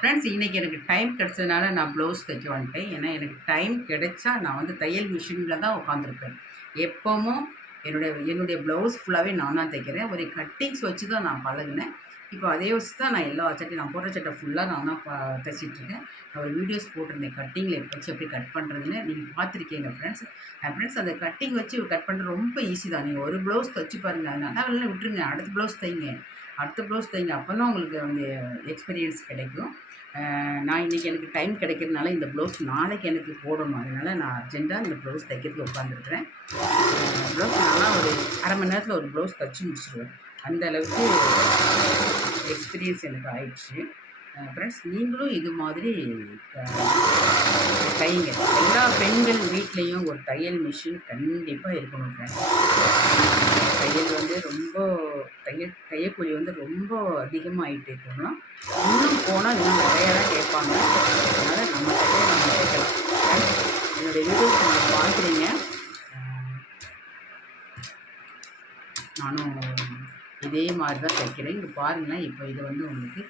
Friends, இன்றைக்கி எனக்கு time கிடச்சதுனால நான் ப்ளவுஸ் தைக்க வந்துட்டேன். ஏன்னா எனக்கு டைம் கிடைச்சா நான் வந்து தையல் மிஷினில் தான் உட்காந்துருப்பேன். எப்பவும் என்னுடைய ப்ளவுஸ் ஃபுல்லாகவே நான் தான் தைக்கிறேன். ஒரு கட்டிங்ஸ் வச்சு தான் நான் பழகினேன். இப்போ அதே வச்சு தான் நான் எல்லா சட்டையும் நான் போடுற சட்டை ஃபுல்லாக நான் தான் தைச்சிட்ருக்கேன். நான் ஒரு வீடியோஸ் போட்டிருந்தேன் கட்டிங்கில் வச்சு எப்படி கட் பண்ணுறதுன்னு. நீங்கள் பார்த்துருக்கீங்க ஃப்ரெண்ட்ஸ். ஃப்ரெண்ட்ஸ், அந்த கட்டிங் வச்சு கட் பண்ணுறது ரொம்ப ஈஸி தான். நீங்கள் ஒரு ப்ளவுஸ் தைச்சு பாருங்கள். அது நல்லா இல்லைன்னு விட்டுருங்க. அடுத்த ப்ளவுஸ் தைங்க. அப்போ தான் உங்களுக்கு வந்து எக்ஸ்பீரியன்ஸ் கிடைக்கும். நான் இன்றைக்கி எனக்கு டைம் கிடைக்கிறதுனால இந்த ப்ளவுஸ் நாளைக்கு எனக்கு போடணும். அதனால் நான் அர்ஜெண்ட்டாக இந்த ப்ளவுஸ் தைக்கிறதுக்கு உட்காந்துருக்குறேன். ப்ளவுஸ் நான்லாம் ஒரு அரை மணி நேரத்தில் ஒரு ப்ளவுஸ் தைச்சி முடிச்சிடுவேன். அந்த அளவுக்கு எக்ஸ்பீரியன்ஸ் எனக்கு ஆயிடுச்சு. ஃப்ரெண்ட்ஸ், நீங்களும் இது மாதிரி தைங்க. எல்லா பெண்கள் வீட்லேயும் ஒரு தையல் மிஷின் கண்டிப்பாக இருக்கணும் ஃப்ரெண்ட்ஸ். தையல் வந்து ரொம்ப தையக்கூலி வந்து ரொம்ப அதிகமாகிட்டு இருக்கோம்னா இன்னும் போனால் இன்னும் நிறையா தான் கேட்பாங்க. அதனால் நம்ம தையல் நம்ம தைக்கலாம். என்னுடைய வீடியோஸ் நீங்கள் பார்க்குறீங்க. நானும் இதே மாதிரி தான் தைக்கிறேன். இங்கே பாருங்களேன். இப்போ இது வந்து உங்களுக்கு